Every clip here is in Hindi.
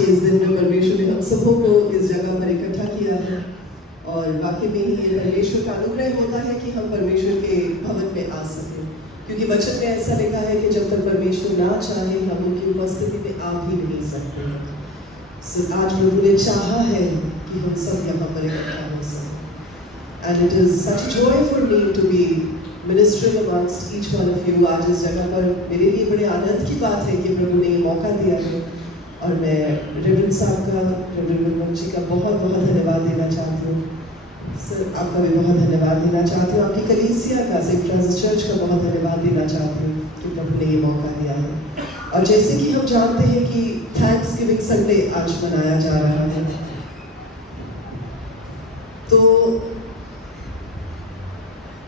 के इस दिन में परमेश्वर ने हम सबों को इस जगह पर इकट्ठा किया है और वाकई में ही ये परमेश्वर का अनुग्रह होता है कि हम परमेश्वर के भवन में आ सकें, क्योंकि वचन में ऐसा लिखा है कि जब तक परमेश्वर ना चाहे हम उनकी उपस्थिति में आ भी नहीं सकते हैं। आज प्रभु ने चाहा है कि हम सब यहाँ पर इकट्ठा हो सकें। And it is such a joy for me to be ministering amongst each one of you. आज इस जगह पर मेरे लिए बड़े आनंद की बात है कि प्रभु ने ये मौका दिया है और मैं रेवरेंड साहब का, रेवरेंड विमल जी का बहुत बहुत धन्यवाद देना चाहती हूँ। सर आपका भी बहुत धन्यवाद देना चाहती हूँ। आपकी कलीसिया का, सेंट फ्रांसिस चर्च का बहुत धन्यवाद देना चाहती हूँ कि प्रभु ने ये मौका दिया है। और जैसे कि हम जानते हैं कि थैंक्स गिविंग संडे आज मनाया जा रहा है, तो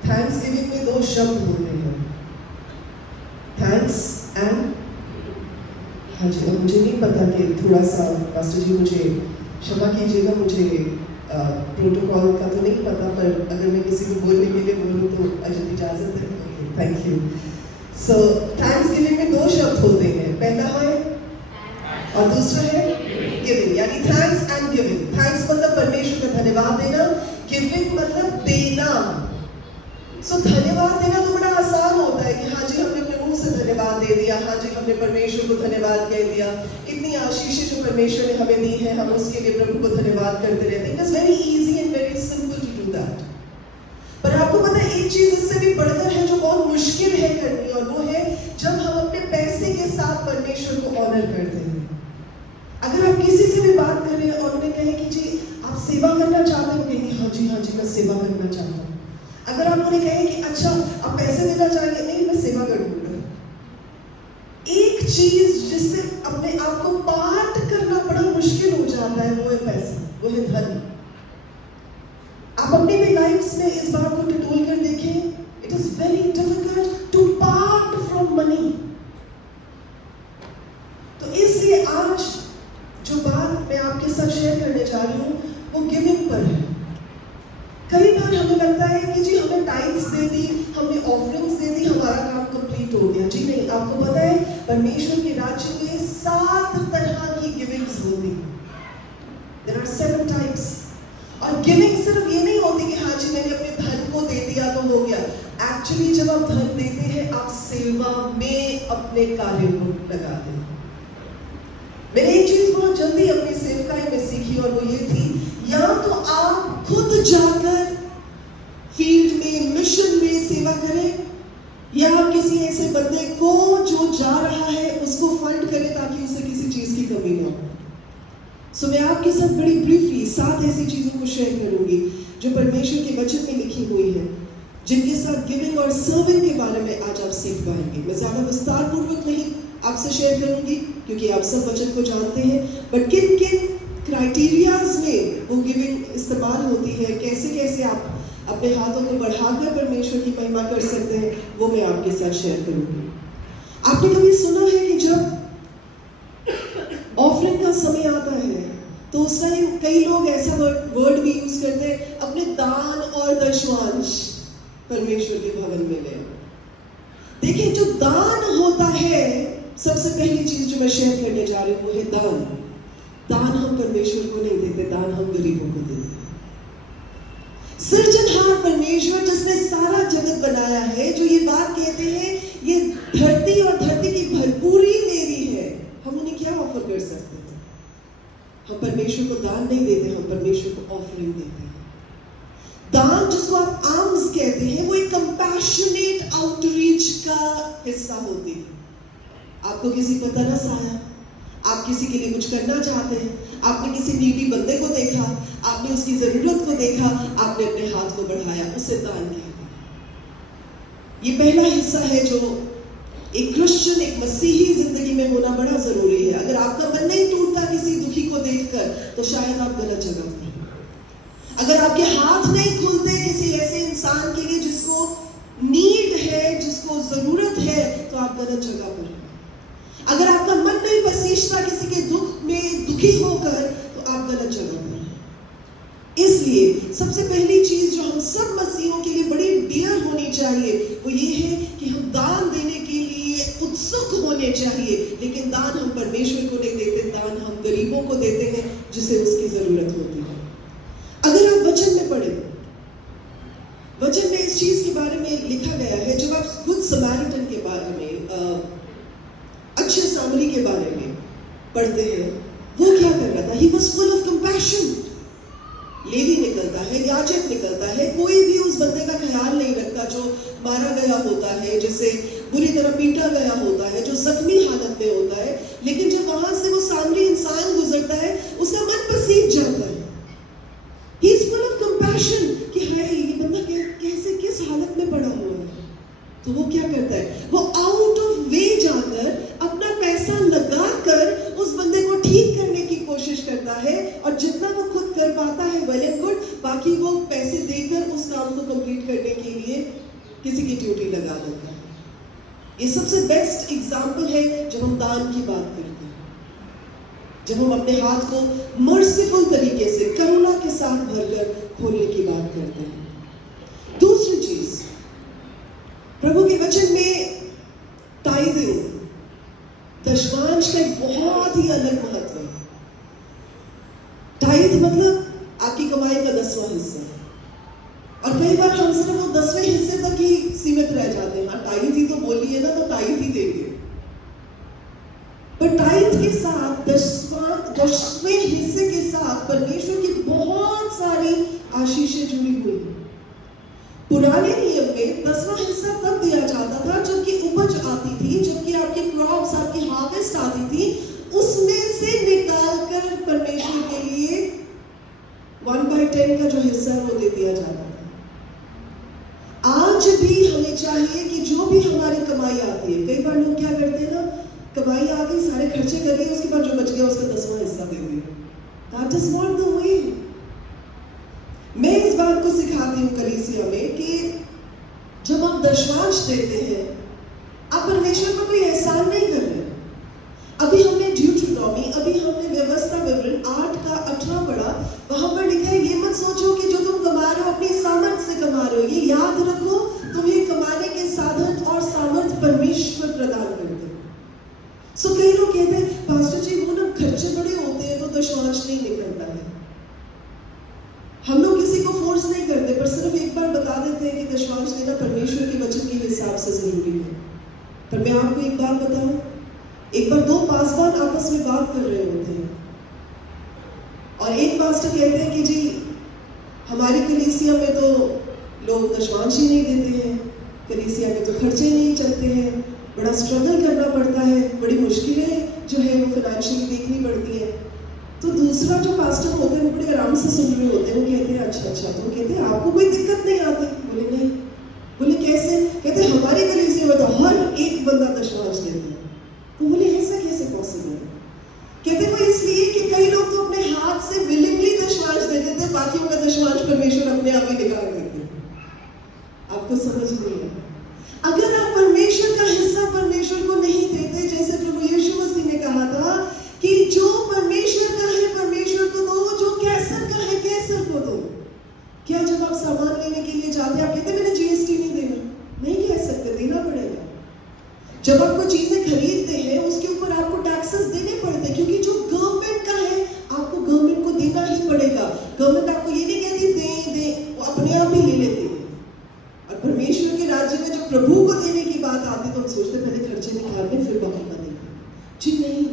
थैंक्स गिविंग में दो शब्द होते हैं, थैंक्स एंड, हाँ जी, अब मुझे नहीं पता कि थोड़ा सा पास्टर जी मुझे क्षमा कीजिएगा, मुझे प्रोटोकॉल का तो नहीं पता, पर अगर मैं किसी को बोलने के लिए बोलूँ तो इजाज़त है? Okay, thank you. So thanks giving में दो शब्द होते हैं, पहला है और दूसरा है गिविंग, यानी थैंक्स एंड गिविंग। थैंक्स मतलब परमेश्वर का धन्यवाद देना, गिविंग मतलब देना। सो धन्यवाद देना तो बड़ा आसान होता है कि हाँ जी हमने अपने मुंह से धन्यवाद दे दिया, हाँ जी हमने परमेश्वर को धन्यवाद कह दिया, इतनी आशीषें जो परमेश्वर ने हमें दी है हम उसके लिए प्रभु को धन्यवाद करते रहते हैं। It is very easy and very simple to do that. पर आपको पता है एक चीज इससे भी बढ़कर है जो बहुत मुश्किल है करनी, और वो है जब हम अपने पैसे के साथ परमेश्वर को ऑनर करते हैं। अगर आप किसी से भी बात कर रहे हैं और उन्हें कहें कि जी आप सेवा करना चाहते हो, कहेंगे हाँ जी मैं सेवा करना चाहता हूँ। अगर आप उन्हें कहें कि अच्छा आप पैसे देना चाहेंगे, नहीं मैं सेवा कर दूंगा। एक चीज जिससे अपने आप को पार्ट करना बड़ा मुश्किल हो जाता है वो है पैसा, वो है धन। आप अपनी भी लाइफ में इस बात को टटोल कर देखें, it is very difficult to part from money. तो इसलिए आज जो बात मैं आपके साथ शेयर करने जा रही हूँ वो गिविंग पर है। कई बार हमें लगता है कि जी हमने टाइम्स दे दी, हमने ऑफरिंग्स दे दी, हमारा काम कंप्लीट हो गया। जी नहीं, आपको पता है परमेश्वर के राज्य में 7 तरह की गिविंग्स होती हैं। There are 7 types। और गिविंग सिर्फ ये नहीं होती कि हाँ जी मैंने अपने धन को दे दिया तो हो गया। एक्चुअली जब आप धन देते हैं आप सेवा में अपने कार्य को लगाते हैं। मैंने एक चीज बहुत जल्दी अपनी सेवकाई में सीखी और वो ये थी, या तो आप खुद जाकर फील्ड में, मिशन में सेवा करें, या आप किसी ऐसे बंदे को जो जा रहा है उसको फंड करें ताकि उसे किसी चीज की कमी ना हो। सो मैं आपके साथ बड़ी ब्रीफली 7 ऐसी चीजों को शेयर करूंगी जो परमेश्वर के वचन में लिखी हुई है, जिनके साथ गिविंग और सर्विंग के बारे में आज आप सीख पाएंगे। मैं ज्यादा विस्तार पूर्वक नहीं आपसे शेयर करूंगी क्योंकि आप सब वचन को जानते हैं, बट किन किन क्राइटेरियाज में वो गिविंग इस्तेमाल होती है, कैसे कैसे आप अपने हाथों को बढ़ाकर परमेश्वर की महिमा कर सकते हैं, वो मैं आपके साथ शेयर करूंगी। आपने कभी सुना है कि जब ऑफरिंग का समय आता है तो उस टाइम कई लोग ऐसा वर्ड भी यूज करते हैं, अपने दान और दशवांश परमेश्वर के भवन में ले। देखिए जो दान होता है, सबसे पहली चीज जो मैं शेयर करने जा रही हूँ वो है दान। दान हम परमेश्वर को नहीं देते, दान हम गरीबों को देते हैं। सृजनहार परमेश्वर जिसने सारा जगत बनाया है, जो ये बात कहते हैं ये धरती और धरती की भरपूरी मेरी है, हम उन्हें क्या ऑफर कर सकते हैं? हम परमेश्वर को दान नहीं देते, हम परमेश्वर को ऑफरिंग देते हैं। दान जिसको आप आर्म्स कहते हैं, वो एक कंपैशनेट आउटरीच का हिस्सा होती है। आपको किसी को तरस आया, आप किसी के लिए कुछ करना चाहते हैं, आपने किसी नीडी बंदे को देखा, आपने उसकी जरूरत को देखा, आपने अपने हाथ को बढ़ाया, उसे दान कहते हैं। ये पहला हिस्सा है जो एक क्रिश्चियन, एक मसीही जिंदगी में होना बड़ा जरूरी है। अगर आपका मन नहीं टूटता किसी दुखी को देखकर तो शायद आप गलत जगह पर हैं। अगर आपके हाथ नहीं खुलते किसी ऐसे इंसान के लिए जिसको नीड है, जिसको जरूरत है, तो आप गलत जगह पर हैं। अगर आपका मन नहीं पसीजता किसी के दुख में दुखी होकर तो आप गलत जगह पर हैं। इसलिए सबसे पहली चीज जो हम सब मसीहों के लिए बड़ी डियर होनी चाहिए वो ये है कि हम दान देने के लिए उत्सुक होने चाहिए। लेकिन दान हम परमेश्वर को नहीं देते, दान हम गरीबों गरीबों को देते हैं जिसे उसकी जरूरत होती है। अगर आप वचन में पढ़े, वचन में इस चीज के बारे में लिखा गया है, जब आप गुड समैरिटन के बारे में, अच्छे सामरी के बारे में पढ़ते हैं, वो क्या कर रहा था? He was full of compassion. Levi निकलता है, याजक निकलता है, कोई भी उस बंदे का ख्याल नहीं रखता जो मारा गया होता है, जिसे बुरी तरह पीटा गया होता है, जो जख्मी हालत में होता है। लेकिन जब वहां से वो सामरी इंसान गुजरता है, उसका मन पसीज जाता है। He is full of compassion कि हाय ये बंदा कैसे किस हालत में पड़ा हुआ है। तो वो क्या करता है? वो आउट ऑफ वे जाकर अपना पैसा लगाकर उस बंदे को ठीक करने की कोशिश करता है, और जितना वो खुद कर पाता है वेल एंड गुड, बाकी वो पैसे देकर उस काम को कंप्लीट करने के लिए किसी की ड्यूटी लगा देता है। ये सबसे बेस्ट एग्जाम्पल है जब हम दान की बात करते हैं, जब हम अपने हाथ को मर्सीफुल तरीके से करुणा के साथ भरकर खोलने की बात करते हैं। दूसरी चीज, प्रभु के वचन में टाइदिंग, दशमांश का एक बहुत ही अलग महत्व है। टाइद मतलब आपकी कमाई का 10वां हिस्सा। और कई बार हम सिर्फ वो 10वें हिस्से तक ही सीमित रह जाते हैं। हाँ, टाइद ही तो बोली है ना, तो टाइद ही देंगे। पर टाइद के साथ 10वें हिस्से के साथ परमेश्वर की बहुत सारी आशीषें जुड़ी हुई हैं। पुराने नियम में 10वां हिस्सा तब दिया जाता था जबकि उपज आती थी, जबकि आपकी क्रॉप्स, आपकी हार्वेस्ट आती थी, उसमें से निकालकर परमेश्वर के लिए 1/10 का जो हिस्सा वो दे दिया जाता था। आज भी हमें चाहिए कि जो भी हमारी कमाई आती है, कई बार लोग क्या करते हैं ना, कमाई आ गई, सारे खर्चे कर लिए, उसके बाद जो बच गया उसका 10वां हिस्सा दे दिया। That is not the way। मैं इस बात को सिखाती हूँ कलीसिया में कि जब आप दशमांश देते हैं, आप परमेश्वर को कोई एहसान नहीं कर रहे। अभी हमने ड्यूटरनॉमी, अभी हमने व्यवस्था विवरण 8 का 18 पढ़ा, वहां पर लिखा है ये मत सोचो कि जो तुम कमा रहे हो अपनी सामर्थ्य से कमा रहे हो। ये याद रखो, तुम्हें कमाने के साधन और सामर्थ्य परमेश्वर प्रदान करते हैं। सो कई लोग कहते हैं पास्टर जी वो ना खर्चे बड़े होते हैं तो दशमांश नहीं निकलता है। हम लोग किसी को फोर्स नहीं करते, पर सिर्फ एक बार बता देते हैं कि दशमांश देना परमेश्वर के वचन के हिसाब से जरूरी है। पर मैं आपको एक बात बताऊं, एक बार 2 पासवान आपस में बात कर रहे होते हैं और एक पास्टर कहते हैं कि जी हमारी कलीसिया में तो लोग दशमांश ही नहीं देते हैं, कलीसिया में तो खर्चे नहीं चलते हैं, बड़ा स्ट्रगल करना पड़ता है, बड़ी मुश्किलें जो है वो फाइनेंशियली देखनी पड़ती है। तो दूसरा जो पास्टर होते हैं वो बड़े आराम से सुन रहे होते हैं, वो कहते हैं अच्छा, तो कहते हैं आपको कोई दिक्कत नहीं आती? बोले नहीं। बोले कैसे? कहते हमारी कलीसिया में तो हर एक बंदा दशमांश देता है। तो बोले ऐसा कैसे पॉसिबल है? कहते वो इसलिए कि कई लोग तो अपने हाथ से विलिंगली दशमांश दे देते हैं, बाकियों का दशमांश परमेश्वर अपने आप ही निकाल देते हैं। आपको समझ नहीं है? अगर आप परमेश्वर का हिस्सा परमेश्वर को नहीं देते, जैसे प्रभु यीशु मसीह ने कहा था कि जो परमेश्वर का है परमेश्वर को दो, जो कैसर का है कैसर को दो। क्या जब आप सामान लेने के लिए जाते हैं आप कहते मैंने जीएसटी नहीं देना? नहीं कह सकते, देना पड़ेगा। जब आप कोई चीजें खरीदते हैं उसके ऊपर आपको टैक्सेस देने पड़ते हैं, क्योंकि जो गवर्नमेंट का है आपको गवर्नमेंट को देना ही पड़ेगा। गवर्नमेंट आपको ये नहीं कहती दे, वो अपने आप ही ले लेती है। और परमेश्वर के राज्य में जब प्रभु को देने की बात आती है तो हम सोचते पहले खर्चे निकालने फिर बाकी का देंगे। जी नहीं।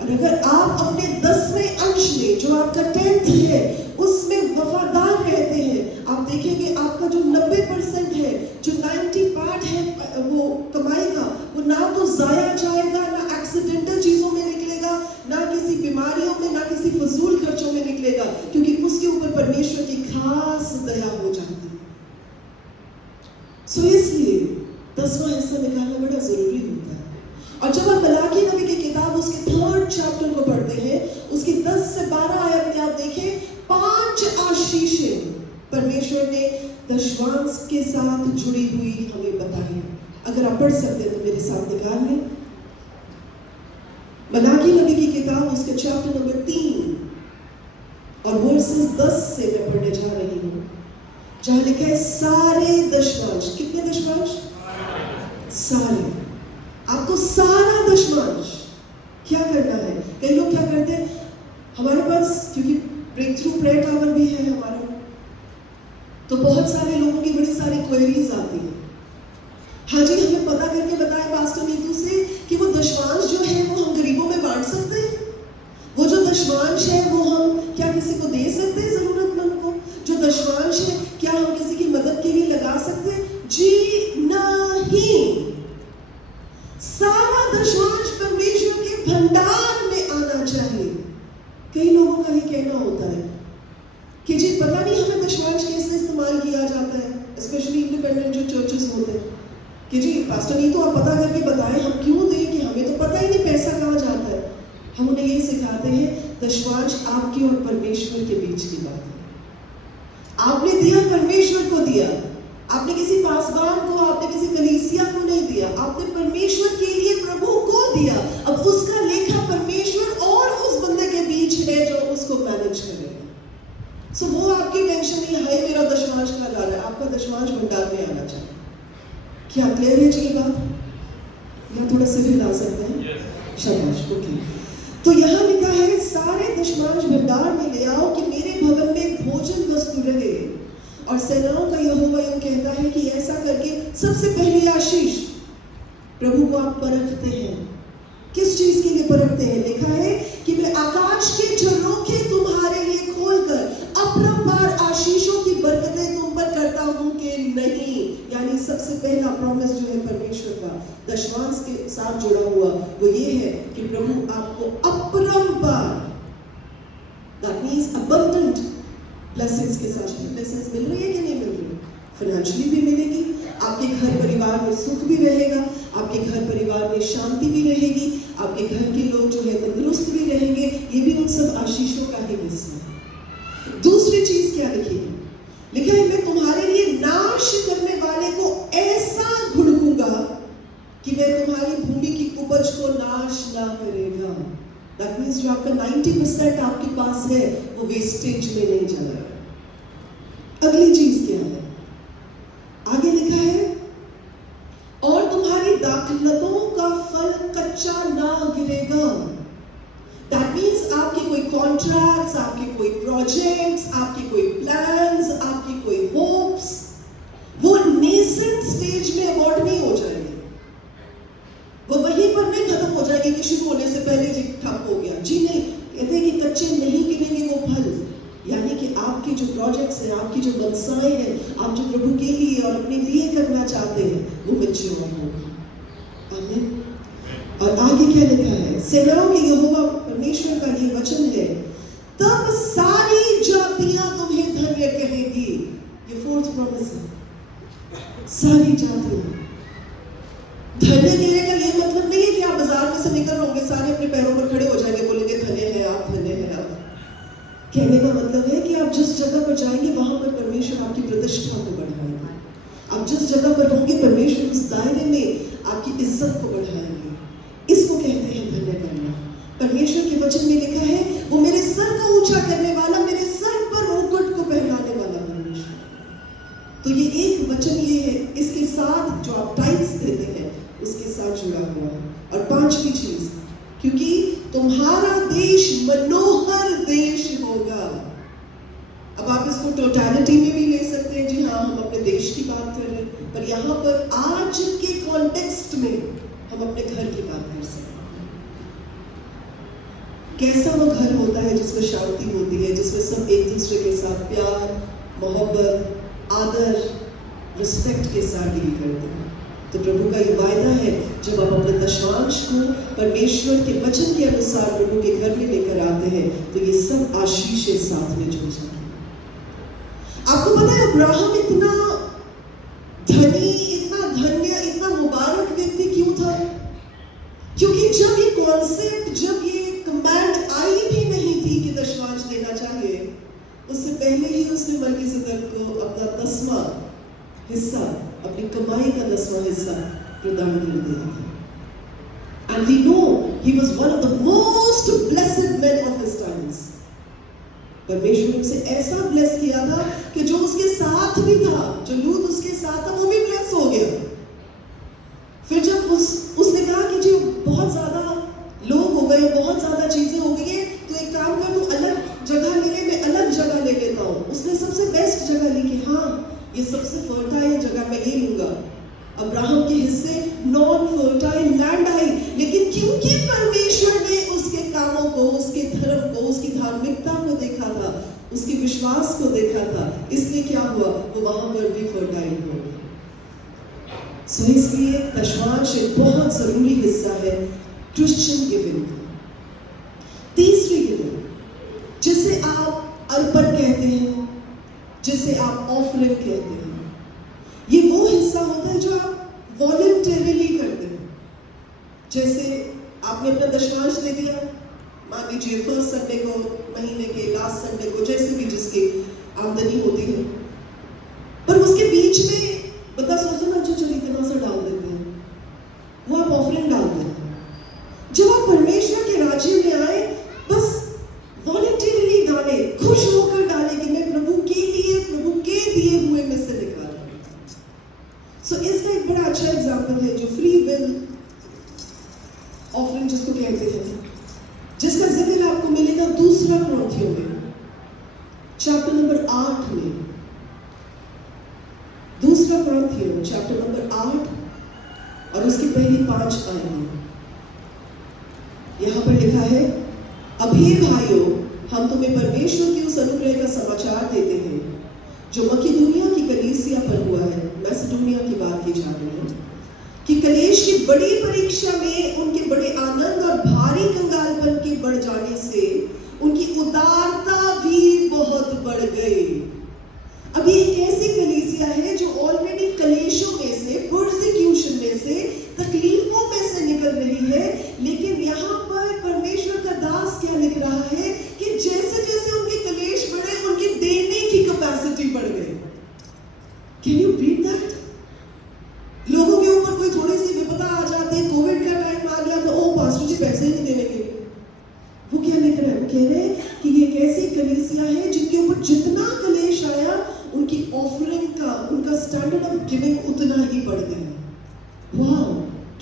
और अगर आप अपने 10वें अंश में जो आपका 10th है उसमें वफादार रहते हैं, आप देखेंगे आपका जो 90% है, जो 90 पार्ट है वो कमाई का, वो ना तो जाया जाएगा, ना एक्सीडेंटल चीजों में निकलेगा, ना किसी बीमारियों में, ना किसी फजूल खर्चों में निकलेगा, क्योंकि उसके ऊपर परमेश्वर की खास दया हो जाती है। सो इसलिए 10वां हिस्सा निकालना बड़ा जरूरी होता है। और जब आप मलाकी नबी की किताब उसके 3rd चैप्टर को पढ़ते हैं, उसकी 10 से 12 आयत में आप देखें 5 आशीषें परमेश्वर ने दशमांश के साथ जुड़ी हुई हमें बताई। अगर आप पढ़ सकते हैं तो मेरे साथ निकाल लें। मलाकी नबी की किताब उसके चैप्टर नंबर 3 और वर्सेस 10 से मैं पढ़ने जा रही हूँ, जहां लिखा है सारे दशमांश। कितने दशमांश? सारे। आपको सारा दशमांश क्या करना है? कई लोग क्या प्रेयर टावर भी है हमारा, तो बहुत सारे लोगों की बड़ी सारी क्वेरीज आती है। हाँ जी, हमें पता करके बताएं पास्टर नीतू से कि वो दशमांश जो है वो हम गरीबों में बांट सकते हैं? वो जो दशमांश है वो हम क्या किसी को दे सकते हैं, जरूरतमंद को? जो दशमांश है क्या हम किसी की मदद के लिए लगा सकते हैं? जी नहीं। सारा दशमांश परमेश्वर के भंडार में आना चाहिए। कई लोगों का ये कहना होता है कि जी पता नहीं हमें दशमांश कैसे इस्तेमाल किया जाता है, स्पेशली इंडिपेंडेंट जो चर्चेस होते हैं, कि जी पास्टर नहीं तो आप पता करके बताएं, हम क्यों दें कि हमें तो पता ही नहीं पैसा कहाँ जाता है। हम उन्हें ये सिखाते हैं दशमांश आपके और परमेश्वर के बीच की बात है। आपने दिया, परमेश्वर को दिया, आपने किसी पासवान को, आपने किसी कलीसिया को नहीं दिया, आपने परमेश्वर के लिए प्रभु को दिया। अब उसका लेखा परमेश्वर और उस बंदे के बीच है जो उसको मैनेज करेगा। सो वो आपकी टेंशन नहीं है मेरा दशमांश कहाँ जा रहा है, आपका दशमांश भंडार में आना चाहिए। क्या क्लियर है जी ये बात? या थोड़ा सिर हिला सकते हैं? शाबाश, ओके। तो यहाँ लिखा है सारे दशमांश भंडार में ले आओ कि मेरे भवन में भोजन वस्तु रहे। और सेनाओं का यहोवा यूं कहता है कि ऐसा करके सबसे पहली आशीष प्रभु को आप परखते हैं। किस चीज के लिए परखते हैं? लिखा है कि मैं आकाश के झरोखे तुम्हारे लिए खोलकर अपरंपार आशीषों की बरकतें तुम पर करता हूं कि नहीं। यानी सबसे पहला प्रॉमिस जो है परमेश्वर का दशमांश के साथ जुड़ा हुआ वो ये है कि प्रभु आपको अपरंपार, दैट मींस अबंडेंट ब्लेसिंग्स के साथ, ब्लेसिंग्स मिल रही है कि नहीं मिल रही? फाइनेंशियली भी मिलेगी, आपके घर परिवार में सुख भी रहेगा, आपके घर परिवार में शांति भी रहेगी, आपके घर के लोग जो है तंदुरुस्त भी रहेंगे। ये भी उन सब आशीषों का ही हिस्सा है। दूसरी चीज क्या लिखी है? लिखा है मैं तुम्हारे लिए नाश करने वाले को ऐसा घुड़कूंगा कि वह तुम्हारी भूमि की उपज को नाश ना करेगा। दैट मींस जो आपका 90% आपके पास है वो वेस्टेज में नहीं जाएगा। अगली चीज क्या है? आगे लिखा है और तुम्हारी दाखलतों का फल कच्चा ना गिरेगा। दैट मींस आपके कोई कॉन्ट्रैक्ट्स, आपके कोई प्रोजेक्ट्स, आपके कोई प्लान्स, आपकी कोई होप्स वो नेसेंट स्टेज में अबॉर्ट नहीं हो जाएंगे। वो वहीं पर नहीं खत्म हो जाएगी कि शुरू होने से पहले जी ठप हो गया। जी नहीं, कहते हैं कि कच्चे नहीं गिरेंगे वो फल। यानी कि आपके जो प्रोजेक्ट्स हैं, आपकी जो मनसाएं हैं, आप जो प्रभु के लिए और अपने लिए करना चाहते हैं वो मैच्योर होगा। आमीन। और आगे क्या लिखा है? सेनाओं के यहोवा परमेश्वर का ये वचन है, तब सारी जातियां तुम्हें धन्य कहेगी। ये फोर्थ प्रॉमिस है। सारी जातियां धन्य कहने का ये मतलब नहीं है कि आप बाजार में से निकल रहोगे सारे अपने पैरों पर खड़े हो जाएंगे, बोलेंगे धन्य है आप, धन्य है आप। कहने का मतलब है कि आप जिस जगह पर जाएंगे वहां पर परमेश्वर आपकी प्रतिष्ठा को बढ़ाएगा। आप जिस जगह पर होंगे परमेश्वर उस दायरे में आपकी इज्जत को बढ़ाएंगे। इसको कहते हैं धन्य करना। परमेश्वर के वचन में लिखा है वो मेरे सर को ऊंचा करने वाला, मेरे सर पर मुकुट को पहनाने वाला परमेश्वर। तो ये एक वचन ये है, इसके साथ जो आप टाइट्स देते हैं उसके साथ जुड़ा हुआ है। और पांचवी चीज, क्योंकि तुम्हारा देश मनोहर देश होगा। अब आप इसको टोटलिटी में भी ले सकते हैं, जी हाँ हम अपने देश की बात कर रहे हैं, पर यहाँ पर आज के कॉन्टेक्स्ट में हम अपने घर की बात कर सकते हैं। कैसा वो घर होता है जिसमें शांति होती है, जिसमें सब एक दूसरे के साथ प्यार, मोहब्बत, आदर, रिस्पेक्ट के साथ डील करते हैं। तो प्रभु का ये वायदा है, जब आप अपने दशमांश को परमेश्वर के वचन के अनुसार प्रभु के घर में लेकर आते हैं तो ये सब आशीषें साथ में जुड़ जाती हैं। आपको पता है अब्राहम इतना धनी, इतना धन्य, इतना मुबारक व्यक्ति क्यों था? क्योंकि जब ये कॉन्सेप्ट, जब ये कमांड आई भी नहीं थी कि दशमांश देना चाहिए, उससे पहले ही उसने मलकीसेदक को अपना 10वां हिस्सा, अपनी कमाई का 10वां हिस्सा प्रदान कर दिया था। And we know he was one of the most blessed men of his times. परमेश्वर उसे ऐसा ब्लेस किया था कि जो उसके साथ भी था, जो लूत उसके साथ था, वो भी ब्लेस हो गया। फिर जब उसने कहा कि जी बहुत ज्यादा लोग हो गए, बहुत ज्यादा चीजें हो गई है, तो एक काम कर, तू अलग जगह ले ले, मैं अलग जगह धार्मिकता को देखा था, उसके विश्वास को देखा था, इसलिए क्या हुआ, वो वहां पर भी फर्टाइल हो गई। सो इसलिए दशमांश एक बहुत जरूरी हिस्सा है क्रिश्चियन गिविंग का। तीसरी गिविंग जिसे आप अर्पण कहते हैं, जिसे आप ऑफरिंग कहते हैं, ये वो हिस्सा होता है जो आप वॉलंटरीली करते हैं। जैसे आपने अपना दशमांश दे दिया, मान लीजिए फर्स्ट संडे को, महीने के लास्ट संडे को, जैसे भी जिसकी आमदनी होती है, पर उसके बीच में बता सोचो ना, जो चलिए इतना सा डाल देते हैं, वो आप ऑफरिंग डालते हैं। जब आप परमेश्वर के राज्य में आए, बस वॉलंटरीली डाले, खुश होकर डाले कि मैं प्रभु के लिए, प्रभु के दिए हुए में से निकाल रहा हूं। सो इसका एक बड़ा अच्छा एग्जाम्पल है जो फ्री विल ऑफरिंग जिसको कहते हैं, जिसका जिक्र आपको मिलेगा दूसरा कुरिन्थियों में चैप्टर नंबर 8 में। दूसरा कुरिन्थियों चैप्टर नंबर 8 और उसकी पहली 5 आयतें। यहां पर लिखा है, अब हे भाइयों, हम तुम्हें परमेश्वर के उस अनुग्रह का समाचार देते हैं जो मकिदुनिया की कलीसिया पर हुआ है। मैसिडोनिया की बात की जा रही है कि कलेश की बड़ी परीक्षा में उनके बड़े आनंद और भारी कंगालपन के बढ़ जाने से उनकी उदारता भी बहुत बढ़ गई। अब ये एक ऐसी कलीसिया है जो ऑलरेडी कलेशों में से, परसिक्यूशन में से, तकलीफों में से निकल रही है, लेकिन यहाँ पर परमेश्वर का दास क्या लिख रहा है कि जैसे जैसे उनके कलेश बढ़े, उनकी देने की कैपेसिटी बढ़ गई। Can you beat that? लोगों के ऊपर कोई थोड़ी सी विपदा आ जाती है, कोविड का टाइम आ गया तो ओ पास्टर जी पैसे नहीं देने के। वो क्या लिख रहा है? वो कह रहे हैं कि ये एक ऐसी कलीसिया है जिनके ऊपर जितना कलेश आया, उनकी ऑफरिंग का, उनका स्टैंडर्ड ऑफ गिविंग उतना ही बढ़ गया। वाह,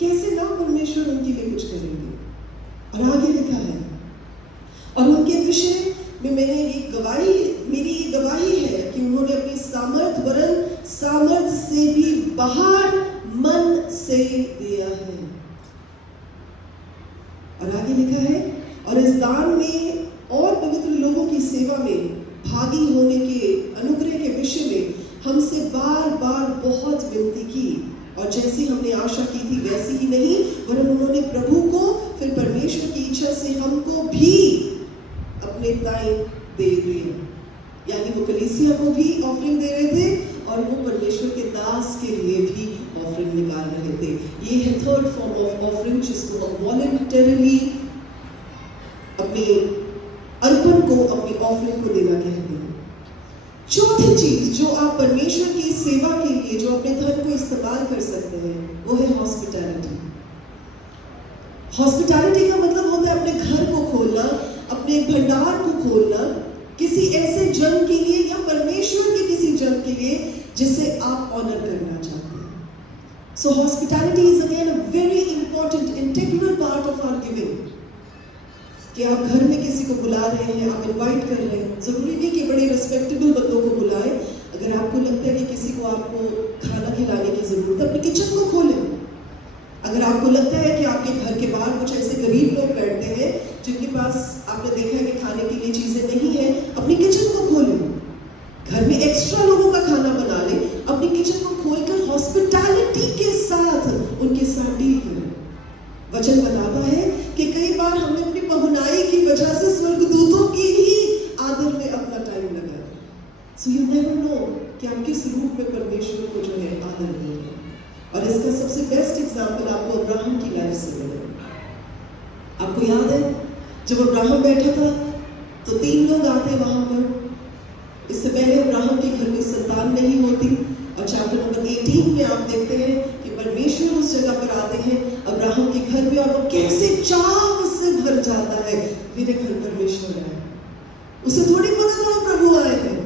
कैसे ना परमेश्वर उनके लिए कुछ करेंगे। और आगे लिखा है, और उनके विषय में मेरी ये गवाही है कि उन्होंने अपनी सामर्थ वरन सामर्थ से भी बाहर मन से दिया है। और आगे लिखा है, और इस दान में और पवित्र लोगों की सेवा में भागी होने के अनुग्रह के विषय में हमसे बार बार बहुत विनती की, और जैसी हमने आशा की थी वैसी ही नहीं, वरन उन्होंने प्रभु को, फिर परमेश्वर की इच्छा से हमको भी अपने दाएं दे दिए। यानी वो कलीसिया को भी ऑफरिंग दे रहे थे और वो परमेश्वर के दास के लिए भी ऑफरिंग निकाल रहे थे। ये है थर्ड फॉर्म ऑफ ऑफरिंग, जिसको हम वॉलंटरीली अपने अर्पण को, अपनी ऑफरिंग को देना कहते हैं। चौथी चीज जो आप परमेश्वर की सेवा के लिए, जो अपने धन को इस्तेमाल कर सकते हैं, वो है हॉस्पिटैलिटी। हॉस्पिटैलिटी का मतलब होता है अपने घर को खोलना, अपने भंडार को खोलना किसी ऐसे जन के लिए या परमेश्वर के किसी जन के लिए जिसे आप ऑनर करना चाहते हैं। So hospitality is again a very important integral part of our giving. कि आप घर में किसी को बुला रहे हैं, आप इनवाइट कर रहे हैं, जरूरी नहीं कि बड़े रिस्पेक्टेबल बंदों को बुलाएं। अगर आपको लगता है कि किसी को आपको खाना खिलाने की जरूरत है, अपने किचन को खोलें। अगर आपको लगता है कि आपके घर के बाहर कुछ ऐसे गरीब लोग बैठते हैं जिनके पास आपने देखा है कि खाने के लिए चीजें नहीं है, अपनी किचन को खोलें। घर में एक्स्ट्रा लोगों का खाना बना लें, अपनी किचन को खोलकर हॉस्पिटैलिटी के साथ उनके साथ डील करें। वचन बताता है कि कई बार हमने अपनी पहुनाई की वजह से स्वर्गदूतों की ही आदर में अपना टाइम लगाया। सो यू नेवर नो कि आप किस रूप में परमेश्वर को जो है आदर देंगे। और इसका सबसे बेस्ट एग्जाम्पल आपको अब्राहम की लाइफ से मिलेगा। आपको याद है जब अब्राहम बैठा था तो 3 लोग आते वहां पर। इससे पहले अब्राहम के घर में संतान नहीं होती, और चैप्टर नंबर 18 में आप देखते हैं कि परमेश्वर उस जगह पर आते हैं अब्राहम के घर में, और वो कैसे चाव से भर जाता है, मेरे घर परमेश्वर आए। उसे थोड़ी पता था प्रभु आए हैं,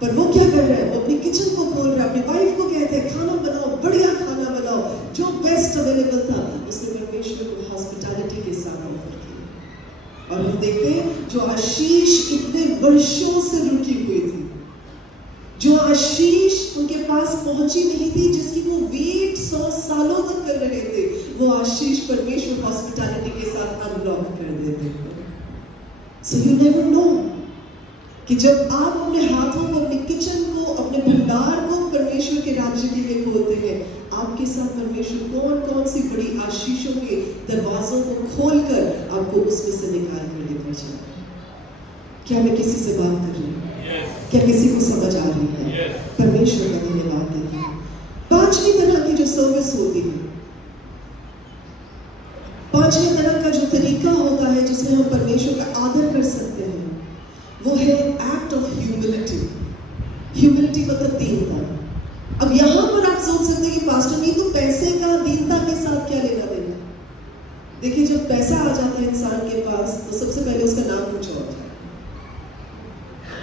पर वो क्या कर रहा है, वो अपनी किचन को खोल रहा है, अपनी वाइफ को कहते हैं खाना बनाओ, बढ़िया खाना बनाओ, जो बेस्ट अवेलेबल था उसने परमेश्वर को हॉस्पिटैलिटी के साथ ऑफर किया। और हम देखते हैं जो आशीष इतने वर्षों से रुकी हुई थी, जो आशीष उनके पास पहुंची नहीं थी, जिसकी वो वेट 100 सालों तक कर रहे थे, वो आशीष परमेश्वर हॉस्पिटैलिटी के साथ अनलॉक कर देते हैं। So you never know कि जब आप अपने हाथों को, अपने किचन को, अपने भंडार को परमेश्वर के राज्य के लिए खोलते हैं, आपके साथ परमेश्वर कौन कौन सी बड़ी आशीषों के दरवाजों को खोलकर आपको उसमें से निकाल कर लेकर जाए। क्या मैं किसी से बात कर रही हूँ? क्या किसी को समझ आ रही है? परमेश्वर का धन्यवाद देते हैं। पांचवी तरह की जो सर्विस होती है, पांचवी तरह का जो तरीका होता है जिसमें हम परमेश्वर का आदर कर सकते हैं, वो है एक्ट ऑफ ह्यूमिलिटी। ह्यूमिलिटी मतलब दीनता। अब यहां पर आप सोच सकते हैं कि पास्टर नहीं तो पैसे का दीनता के साथ क्या लेना देना। देखिए, जब पैसा आ जाता है इंसान के पास तो सबसे पहले उसका नाम कुछ और है,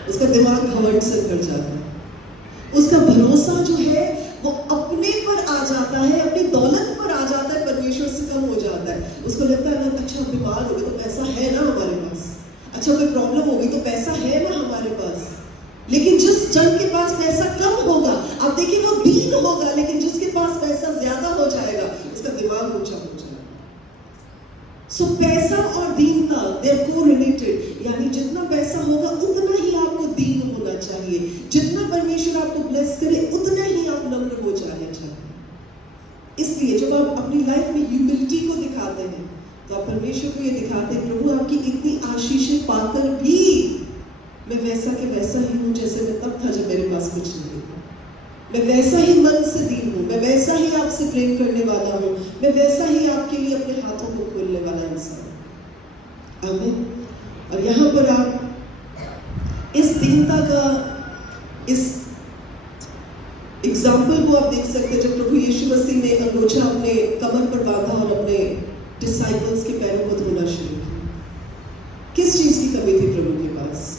उसका दिमाग घमंड से कर जाता है, उसका भरोसा जो है वो अपने पर आ जाता है, अपनी दौलत पर आ जाता है, परमेश्वर से कम हो जाता है। उसको लगता है ना, अच्छा बीमार हो गए तो पैसा है ना हमारे पास, अच्छा कोई प्रॉब्लम होगी तो पैसा है ना हमारे पास। लेकिन जिस जन के पास पैसा कम होगा, आप देखिए वो दीन होगा, लेकिन जिसके पास पैसा ज्यादा हो जाएगा उसका दिमाग ऊंचा हो जाएगा। सो पैसा और दीनता दे आर कोरिलेटेड, यानी जितना पैसा होगा उतना ही आपको दीन होना चाहिए, जितना परमेश्वर आपको ब्लेस करे उतना ही आप नम्र हो जाना चाहिए। इसलिए जब आप अपनी लाइफ में ह्यूमिलिटी को दिखाते हैं तो आप परमेश्वर को ये दिखाते हैं, प्रभु आपकी इतनी आशीषें पाकर भी मैं वैसा के वैसा ही हूँ जैसे मैं तब था जब मेरे पास कुछ नहीं था। मैं वैसा ही मन से दीन हूँ, मैं वैसा ही आपसे प्रेम करने वाला हूँ, मैं वैसा ही आपके लिए अपने हाथों को खोलने वाला इंसान। आमीन। और यहाँ पर आप इस दीनता का इस एग्जाम्पल को आप देख सकते हैं जब प्रभु यीशु मसीह ने अंगोछा अपने कमर पर बांधा और अपने डिसाइपल्स के पैरों को धोना शुरू किया। किस चीज की कमी थी प्रभु के पास?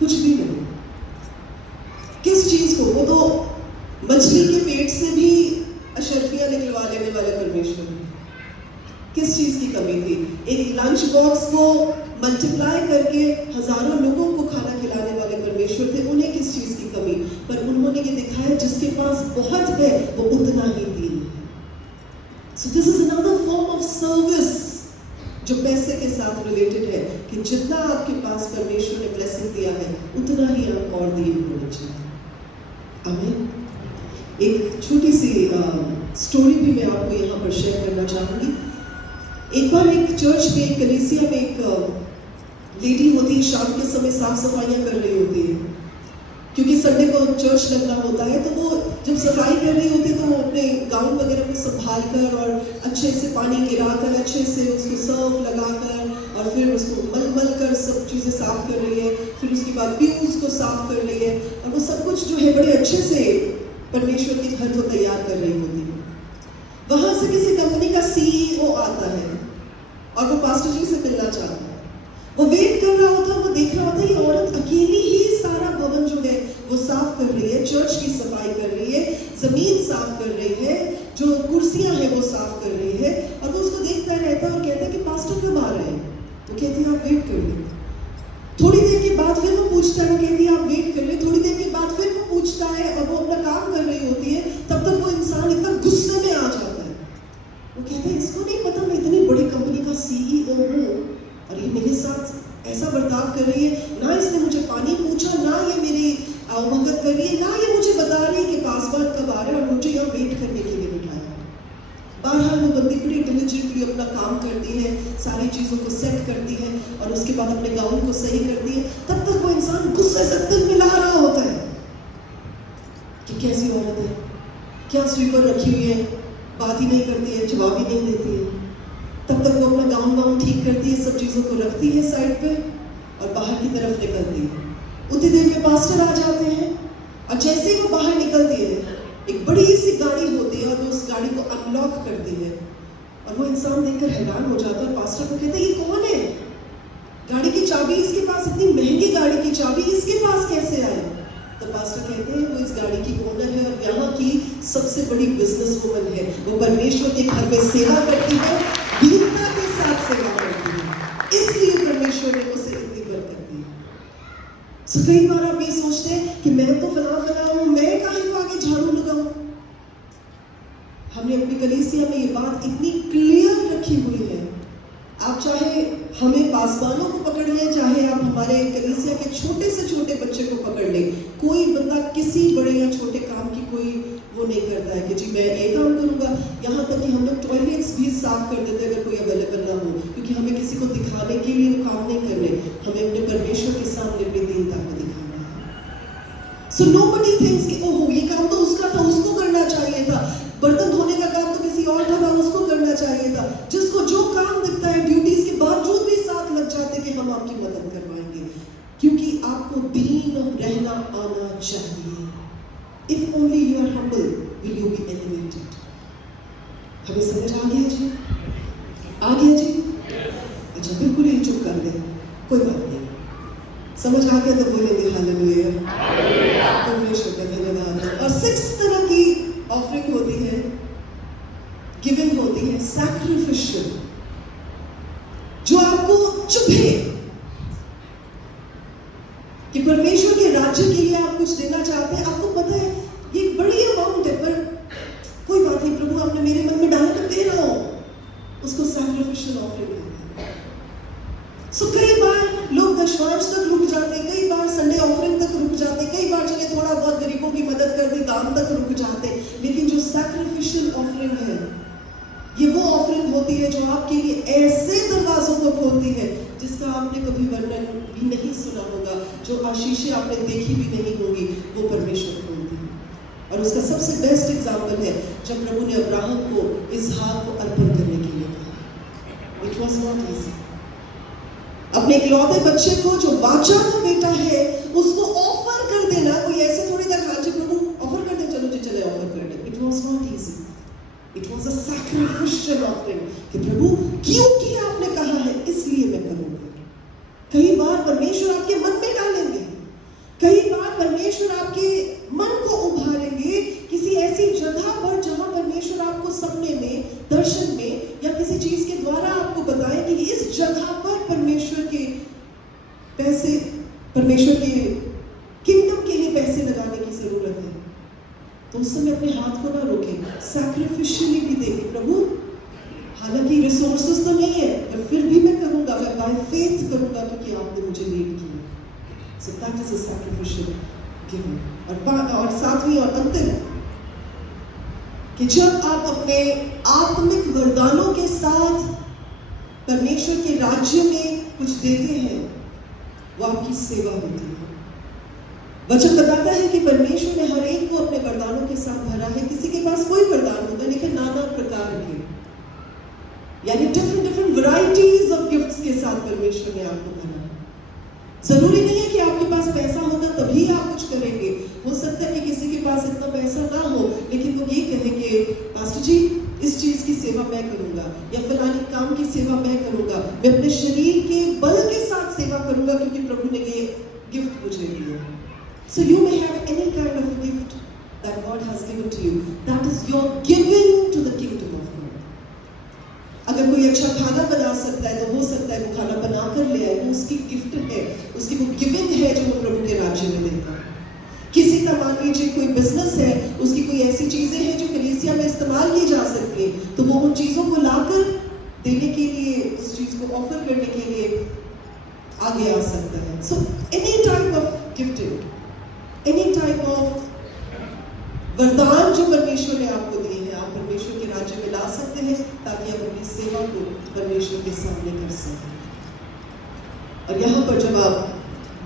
कुछ भी नहीं। किस चीज को? वो तो मछली के पेट से भी अशर्फियां निकलवा लेने वाले परमेश्वर। किस चीज की कमी थी? एक लंच बॉक्स को मल्टीप्लाई करके हजारों लोगों को खाना खिलाने वाले परमेश्वर थे। उन्हें किस चीज की कमी? पर उन्होंने ये दिखाया जिसके पास बहुत है वो उतना ही दीन है। So this is another form of service जो पैसे के साथ रिलेटेड है कि जितना आपके पास परमेश्वर ने ब्लेसिंग दिया है उतना ही आप और दीन होना चाहिए। आमीन। एक छोटी सी स्टोरी भी मैं आपको यहाँ पर शेयर करना चाहूँगी। एक बार एक चर्च में, एक कलीसिया में एक लेडी होती है, शाम के समय साफ सफाइयाँ कर रही होती है, क्योंकि संडे को चर्च लगना होता है। तो वो जब सफाई कर रही होती है तो वो अपने गाउन वगैरह को संभाल कर और अच्छे से पानी गिरा कर, अच्छे से उसको सर्फ लगा कर और फिर उसको मल कर सब चीज़ें साफ कर रही है। फिर उसके बाद प्यूज को साफ कर रही है और वो सब कुछ जो है बड़े अच्छे से परमेश्वर के घर को तैयार कर रही होती है। वहाँ से किसी कंपनी का CEO आता है और वो पास्टर जी से मिलना चाहता है। वो वेट कर रहा होता है, वो देख रहा होता है ये औरत अकेली ही सारा भवन जो है वो साफ कर रही है, चर्च की सफाई कर रही है, जमीन साफ कर रही है, जो कुर्सियां हैं वो साफ कर रही है। और वो उसको देखता रहता है और कहता है कि पास्टर कब आ रहे हैं? वो कहती है आप वेट कर ले। थोड़ी देर के बाद फिर वो पूछता है, वो कहती है आप वेट कर ले। थोड़ी देर के बाद फिर वो पूछता है और वो अपना काम कर रही होती है। तब तक वो इंसान इतना गुस्से में आ जाता है। वो कहते हैं इसको नहीं पता मैं इतनी बड़ी कंपनी का CEO हूँ और ये मेरे साथ ऐसा बर्ताव कर रही है, ना इसने मुझे पानी पूछा, ना ये मेरी मदद कर रही है, ना ये मुझे बता रही है कि पासवर्ड कब आ रहा है और मुझे यहाँ वेट करने के लिए बिठाया। बहरहाल वो बंदी बड़ी डिलिजेंटली अपना काम करती है, सारी चीज़ों को सेट करती है और उसके बाद अपने गाउन को सही करती है। तब तक वो इंसान गुस्से से दिल मिला रहा होता है कि कैसी औरत है, क्या स्वीपर रखी हुई है, बात ही नहीं करती है, जवाब ही नहीं देती है। तब तक वो अपना गाउन ठीक करती है, सब चीज़ों को रखती है साइड पे और बाहर की तरफ निकलती है। उतनी देर में पास्टर आ जाते हैं और जैसे ही वो बाहर निकलती है एक बड़ी सी गाड़ी होती है और वो उस गाड़ी को अनलॉक करती है और वो इंसान देखकर हैरान हो जाता है। पास्टर को कहते हैं ये कौन है? गाड़ी की चाबी इसके पास, इतनी महंगी गाड़ी की चाबी इसके पास कैसे आए? तो पास्टर कहते हैं वो इस गाड़ी की ओनर है और यहाँ की सबसे बड़ी बिजनेस वुमन है। वो परमेश्वर के घर में सेवा करती है, दीनता के साथ सेवा करती है, इसलिए परमेश्वर ने उसे इतनी बरकत दी। सो कई बार आप ये सोचते हैं कि मैं तो फला हूँ, मैं काहे को आगे झाड़ू लगाऊं। हमने अपनी कलीसिया में ये बात इतनी क्लियर रखी हुई है, आप चाहे हमें पासवानों को पकड़ लें, चाहे हमारे कलीसिया के छोटे से छोटे बच्चे को पकड़ ले, कोई बंदा किसी बड़े या छोटे काम की कोई वो नहीं करता है कि जी मैं ये काम करूँगा। यहाँ तक कि हम लोग टॉयलेट्स भी साफ कर देते अगर कोई अवेलेबल ना हो, क्योंकि हमें किसी को दिखाने के लिए वो काम नहीं करने, हमें अपने परमेश्वर के सामने अपनी दीनता को दिखाना है। सो नोबडी थिंक्स कि ओहो ये काम तो उसका था, उसको करना चाहिए था, बर्तन धोने का काम तो किसी और था, उसको करना चाहिए था। जिसको जो काम दिखता है ड्यूटीज के बावजूद भी साथ लग जाते कि हम आपकी मदद करवाएंगे, क्योंकि आपको दीन रहना आना चाहिए। If only you are humble, will you be elevated? हमें समझ आ गया जी? आ गया जी? अच्छा बिल्कुल ही चुप कर दे, कोई बात नहीं। समझ आ गया तो बोलेंगे हालेलुया, परमेश्वर का धन्यवाद। और 6 तरह की ऑफरिंग होती है, गिविंग होती है, सैक्रिफिशियल, जो आपको चुभे कि परमेश्वर के राज्य के लिए आप कुछ देना चाहते हैं। आपको पता है ये एक बड़ी अमाउंट है, पर कोई बात नहीं, प्रभु आपने मेरे मन में डाला तो दे रहा हूं, उसको सैक्रिफिशियल ऑफरिंग कहते हैं। सो कई बार लोग दशमांश तक रुक जाते हैं, कई बार संडे ऑफरिंग तक रुक जाते हैं, कई बार चलिए थोड़ा बहुत गरीबों की मदद कर दी, दान तक रुक जाते हैं। लेकिन जो सैक्रिफिशियल ऑफरिंग है, ये वो ऑफरिंग होती है जो आपके लिए ऐसे दरवाजों को खोलती है जिसका आपने कभी वर्णन भी नहीं सुना होगा, जो आशीषें आपने देखी भी नहीं होगी, वो परमेश्वर खोलती है। और उसका सबसे बेस्ट एग्जाम्पल है जब प्रभु ने अब्राहम को इसहाक को अर्पण करने के लिए कहा। It was not easy. अपने इकलौते बच्चे को जो वाचा का बेटा है उसको ऑफर कर देना, कोई ऐसे थोड़ी ना कहा जी प्रभु ऑफर कर दे, चलो जी चले ऑफर कर दे। It was not easy. It was a sacrificial offering कि प्रभु क्योंकि आपने कहा है इसलिए मैं करूंगा। कई बार परमेश्वर आपके मन में डालेंगे, कई बार परमेश्वर आपके मन को उभारेंगे किसी ऐसी जगह पर जहां परमेश्वर आपको सपने में, दर्शन में या किसी चीज के द्वारा आपको बताएंगे कि इस जगह पर परमेश्वर के पैसे, परमेश्वर के किंगडम के लिए पैसे लगाने की जरूरत है। तो उस समय अपने हाथ को ना रोकें, सैक्रिफिशियली भी देंगे। प्रभु हालांकि रिसोर्सेस तो नहीं है, पर फिर भी मैं करूंगा, मैं बाय फेथ करूंगा क्योंकि आपने मुझे लीड किया। So that is a sacrificial giving. और सातवीं और अंतिम कि जब आप अपने आत्मिक वरदानों के साथ परमेश्वर के राज्य में कुछ देते हैं, वो आपकी सेवा होती है। वचन बताता है कि परमेश्वर ने हर एक को अपने वरदानों के साथ भरा है। किसी के पास कोई वरदान होता है लेकिन नाना प्रकार के, यानी डिफरेंट वैरायटीज ऑफ गिफ्ट्स के साथ परमेश्वर ने आपको भरा है। जरूरी नहीं है कि आपके पास पैसा होगा तभी आप कुछ करेंगे। हो सकता है कि किसी के पास इतना पैसा ना हो लेकिन वो ये कहे कि पास्टर जी इस चीज की सेवा मैं करूंगा या फलानी काम की सेवा मैं करूंगा, मैं अपने शरीर के बल के साथ सेवा करूंगा क्योंकि प्रभु ने ये गिफ्ट मुझे दिया है। So you may have any kind of a gift that God has given to you. That is your giving to the kingdom of God. अगर कोई अच्छा खाना बना सकता है तो हो सकता है वो खाना बना कर ले आए, वो उसकी गिफ्ट है, उसकी वो गिविंग है जो वो प्रभु के राज्य में देता है। किसी का मान लीजिए कोई बिजनेस है, उसकी कोई ऐसी चीजें हैं जो कलीसिया में इस्तेमाल की जा सकती है, तो वो उन चीजों को लाकर देने के लिए, उस चीज को ऑफर करने के लिए आगे आ सकता है। So any type of gifting, any type of वरदान जो परमेश्वर ने आपको दिए हैं, आप परमेश्वर के राज्य में ला सकते हैं ताकि आप अपनी सेवा को परमेश्वर के सामने कर सकें। और यहाँ पर जब आप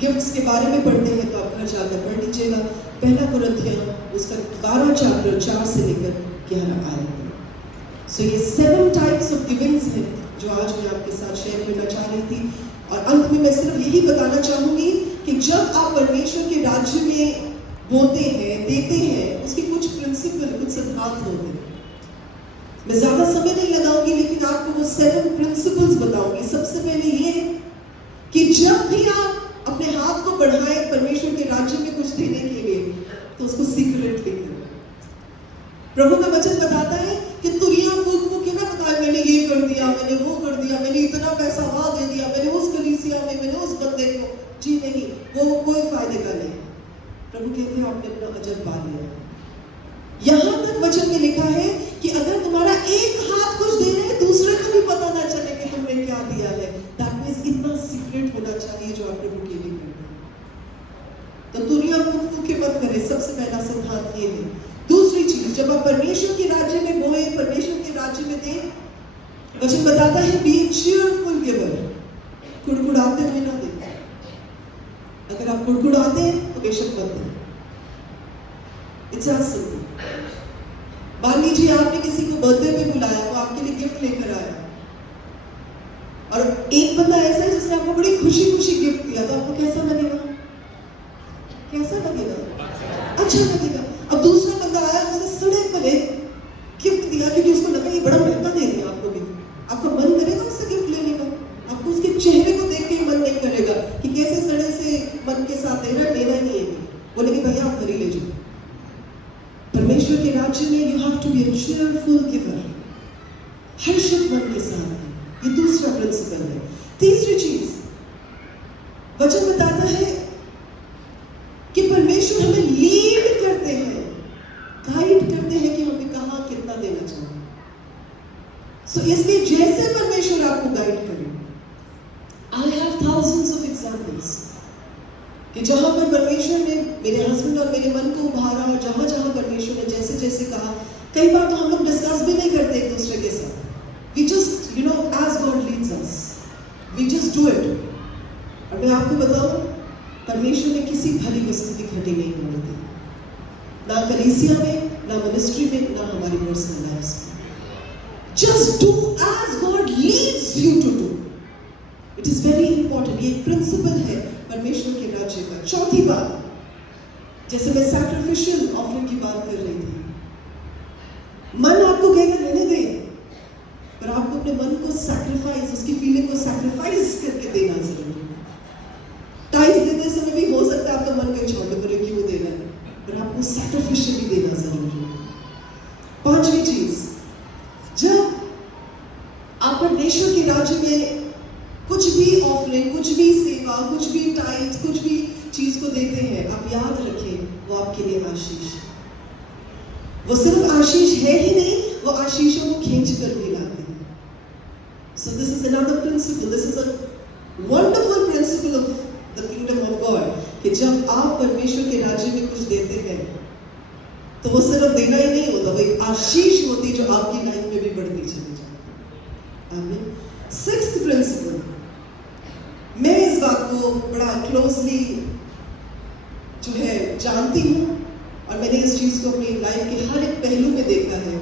गिफ्ट्स के बारे में पढ़ते हैं तो आप घर जाकर पढ़ लीजिएगा। पहला कुरिन्थियों उसका 12 चैप्टर 4 से लेकर 11 आयत। सो ये 7 टाइप्स ऑफ गिविंग्स हैं जो आज मैं आपके साथ शेयर करना चाह रही थी। और अंत में मैं सिर्फ यही बताना चाहूंगी कि जब आप परमेश्वर के राज्य में बोते हैं, देते हैं, उसके कुछ प्रिंसिपल, कुछ सिद्धांत होते हैं। मैं ज्यादा समय नहीं लगाऊंगी लेकिन आपको वो 7 प्रिंसिपल्स बताऊंगी। सबसे पहले ये कि जब भी आप अपने हाथ को बढ़ाएं परमेश्वर के राज्य में कुछ देने के लिए तो उसको सीक्रेटली करें। प्रभु का वचन बताता है कि दुनिया को क्यों ना बताए मैंने ये कर दिया, मैंने वो कर दिया, मैंने इतना पैसा वहां दे दिया, मैंने उस कलीसिया में, मैंने उस बंदे को। जी नहीं, वो कोई फायदे का नहीं। प्रभु कहते हैं आपने अपना अजर पा लिया। यहां तक वचन में लिखा है कि अगर तुम्हारा एक हाथ कुछ दे रहे दूसरे को भी पता ना चले कि तुमने क्या दिया है। दैट मींस इतना सीक्रेट होना चाहिए जो आप प्रभु चीज जब आप परमेश्वर के राज्य में बोए, परमेश्वर के राज्य में दें, वचन बताता है बी चीयरफुल गिवर, कुड़कुड़ाते हुए ना दें। अगर आप कुड़कुड़ाते हैं तो बेशक मत दें। It's as simple. मान लीजिए आपने किसी को बर्थडे पे बुलाया, वो आपके लिए गिफ्ट लेकर आया, और एक बंदा ऐसा है जिसने आपको बड़ी खुशी खुशी गिफ्ट दिया, तो आपको कैसा लगेगा? कैसा लगेगा? अच्छा लगेगा। अब दूसरा बंदा आया, उसने सड़े पले गिफ्ट दिया क्योंकि उसको लगा ये बड़ा महंगा दे दिया आपको गिफ्ट। आपका मन करेगा उससे गिफ्ट लेने का? आपको उसके चेहरे को देख के ही मन नहीं करेगा कि कैसे सड़े से मन के साथ दे रहा, लेना नहीं है। बोलेंगे भैया आप घर ही ले जाओ। परमेश्वर के राज्य में you have to be a cheerful giver, हर्षित मन के साथ। ये दूसरा प्रिंसिपल है। तीसरी चीज वचन बताता है कि परमेश्वर हमें लीड करते हैं, गाइड करते हैं कि हमें कहां कितना देना चाहिए। सो इसलिए जैसे परमेश्वर आपको गाइड करे, I have thousands of examples कि जहां पर परमेश्वर ने मेरे हस्बैंड और मेरे मन को उभारा, और जहां जहां परमेश्वर ने जैसे जैसे कहा, कई बार तो हम लोग डिस्कस भी नहीं करते एक दूसरे के साथ। We just, you know, as God leads us, we just do it. और मैं आपको बताऊं, परमेश्वर ने किसी भली वस्तु की घटी नहीं होने दी, ना कलीसिया में, ना मिनिस्ट्री में, ना हमारी पर्सनल लाइफ्स में। Just do as God leads you to do. It is very important. ये एक प्रिंसिपल है परमेश्वर के राज्य का। चौथी बात, जैसे मैं सैक्रिफिशियल ऑफरिंग की बात कर रही थी, मन आपको कहेगा लेने दे, पर आपको अपने मन को सैक्रिफाइस, उसकी फीलिंग को सैक्रिफाइस करके देना जरूरी है। टाइट देते समय भी हो सकता है आपका मन कहीं छोटे बोले क्यों दे रहा है, पर आपको सैक्रिफिशियली देना जरूरी है। पांचवी चीज, जब आप परमेश्वर के राज्य में कुछ भी ऑफरिंग, कुछ भी सेवा, कुछ भी टाइट, कुछ भी चीज को देते हैं, आप याद रखें वो आपके लिए आशीष है। वो सिर्फ आशीष है ही नहीं, वो आशीषों को खींच कर भी लाते हैं। So this is another principle. This is a wonderful principle of the kingdom of God. कि जब आप परमेश्वर के राज्य में कुछ देते हैं, तो वो सिर्फ देना ही नहीं होता, वो एक आशीष होती है जो आपकी लाइफ में भी बढ़ती चली जाती है। आमीन। सिक्स्थ प्रिंसिपल, मैं इस बात को बड़ा क्लोजली जो है जानती हूँ, और मैंने इस चीज को अपनी लाइफ के हर एक पहलू में देखा है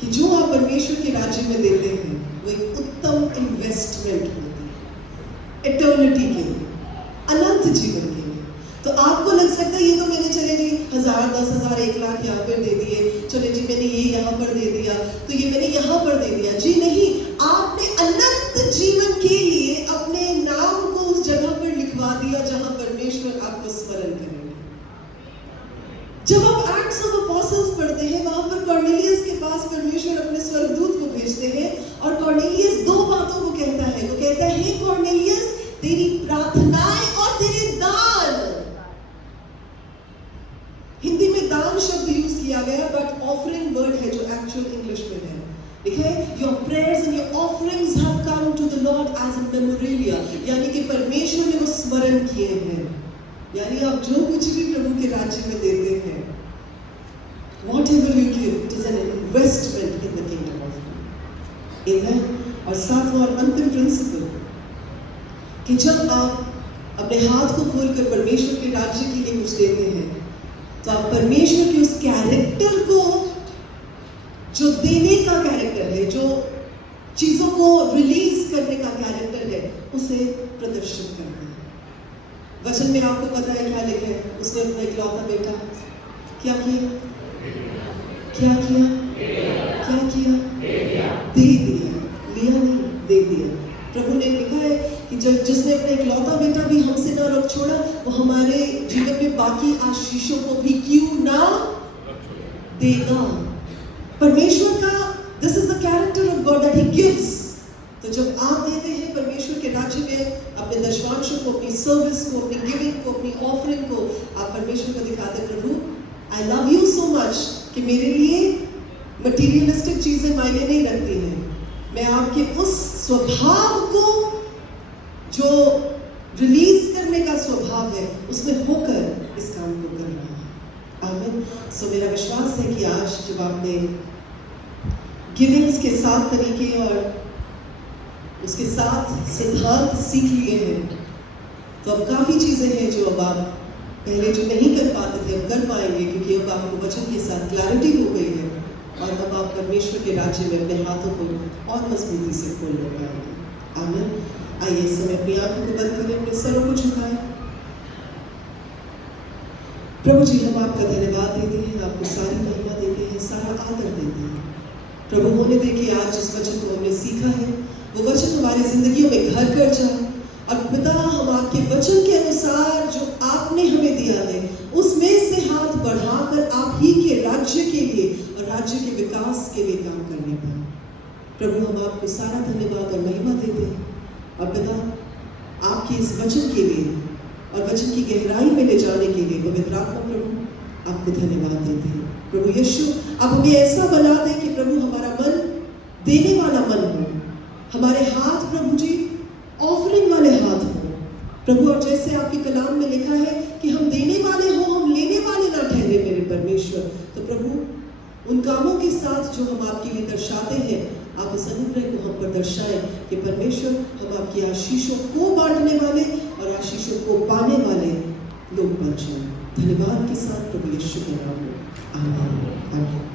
कि जो आप परमेश्वर के राज्य में देते हैं वो एक उत्तम इन्वेस्टमेंट होती है इटर्निटी के लिए, अनंत जीवन के लिए। तो आपको लग सकता है ये तो मैंने चले जी 1000, 10,000, 1 लाख यहाँ पर दे दिए, चले जी मैंने ये यहाँ पर दे दिया, तो ये मैंने यहाँ पर दे दिया। जी नहीं, आपने अनंत जीवन के लिए अपने नाम को उस जगह पर लिखवा दिया जहाँ परमेश्वर आपको स्मरण करेंगे। जब आप एक्ट्स ऑफ अपॉस्टल्स पढ़ते हैं, वहां पर कॉर्नेलियस के पास परमेश्वर अपने स्वर्गदूत को भेजते हैं, और कॉर्नेलियस 2 बातों को कहता है। वो कहता है, हे कॉर्नेलियस, तेरी प्रार्थनाएं और तेरे दान, हिंदी में दान शब्द यूज किया गया, बट ऑफरिंग वर्ड है जो एक्चुअल इंग्लिश में है। लिखा है, your prayers and your offerings have come to the Lord as a memorial, यानी कि परमेश्वर ने वो स्मरण किए हैं। यानी आप जो कुछ भी प्रभु के राज्य में देते हैं, whatever you give, it is an investment in the kingdom of God. Amen. और सातवां और अंतिम प्रिंसिपल, कि जब आप अपने हाथ को खोलकर परमेश्वर के राज्य के लिए कुछ देते हैं, तो आप परमेश्वर के उस कैरेक्टर को, जो देने का कैरेक्टर है, जो चीजों को रिलीज करने का कैरेक्टर है, उसे प्रदर्शित करते हैं। वचन में आपको पता है क्या लिखा है, उसने अपना इकलौता बेटा क्या किया? क्या किया? क्या किया? दे दिया। लिया नहीं, दे दिया। प्रभु ने लिखा है कि जब जिसने अपना इकलौता बेटा भी हमसे ना रख छोड़ा, वो हमारे जीवन में बाकी आशीषों को भी क्यों ना देगा। परमेश्वर का this is the character of God that he gives. तो जब आप देते हैं परमेश्वर के राज्य में अपने दशमांशों को, अपनी सर्विस को, अपनी गिविंग को, अपनी ऑफरिंग को, आप परमेश्वर को दिखाते, प्रभु I love you so much कि मेरे लिए मटीरियलिस्टिक चीजें मायने नहीं रखती हैं। मैं आपके उस स्वभाव को, जो रिलीज करने का स्वभाव है, उसमें होकर इस काम को कर रहा हूं। आमीन। सो मेरा विश्वास है कि आज जब आपने गिविंग्स के 7 तरीके और उसके 7 सिद्धांत सीख लिए हैं, तो अब काफ़ी चीज़ें हैं जो अब आप पहले जो नहीं कर पाते थे अब कर पाएंगे, क्योंकि अब आपको वचन के साथ क्लैरिटी हो गई है और अब आप परमेश्वर के राज्य में अपने हाथों को और मजबूती से खोलने पाएंगे। आमीन। आइए इस समय अपनी आंखों को बंद करें, अपने सरों को झुकाएं। प्रभु जी, हम आपका धन्यवाद देते हैं, आपको सारी महिमा देते हैं, सारा आदर देते हैं। प्रभु, होने दे कि आज जिस वचन को हमने सीखा है वो वचन हमारी जिंदगियों में घर कर जाए, और पिता हम आपके वचन के अनुसार जो आपने हमें दिया है उसमें से हाथ बढ़ाकर आप ही के राज्य के लिए और राज्य के विकास के लिए काम करने पाए। प्रभु, हम आपको सारा धन्यवाद और महिमा देते हैं, और पिता आपके इस वचन के लिए और वचन की गहराई में ले जाने के लिए पवित्र आत्मा प्रभु आपको धन्यवाद देते हैं। प्रभु यीशु, आप हमें ऐसा बना दें कि प्रभु हमारा मन देने वाला मन हो, हमारे हाथ प्रभु जी ऑफरिंग वाले हाथ हो प्रभु। और जैसे आपके कलाम में लिखा है कि हम देने वाले हो, हम लेने वाले ना ठहरे मेरे परमेश्वर। तो प्रभु उन कामों के साथ जो हम आपके लिए दर्शाते हैं, आप उस अनुग्रह को हम पर दर्शाएं कि परमेश्वर हम आपकी आशीषों को बांटने वाले और आशीषों को पाने वाले लोग बन जाएं। धन्यवाद के साथ प्रभु यीशु के नाम में आमीन। आमीन।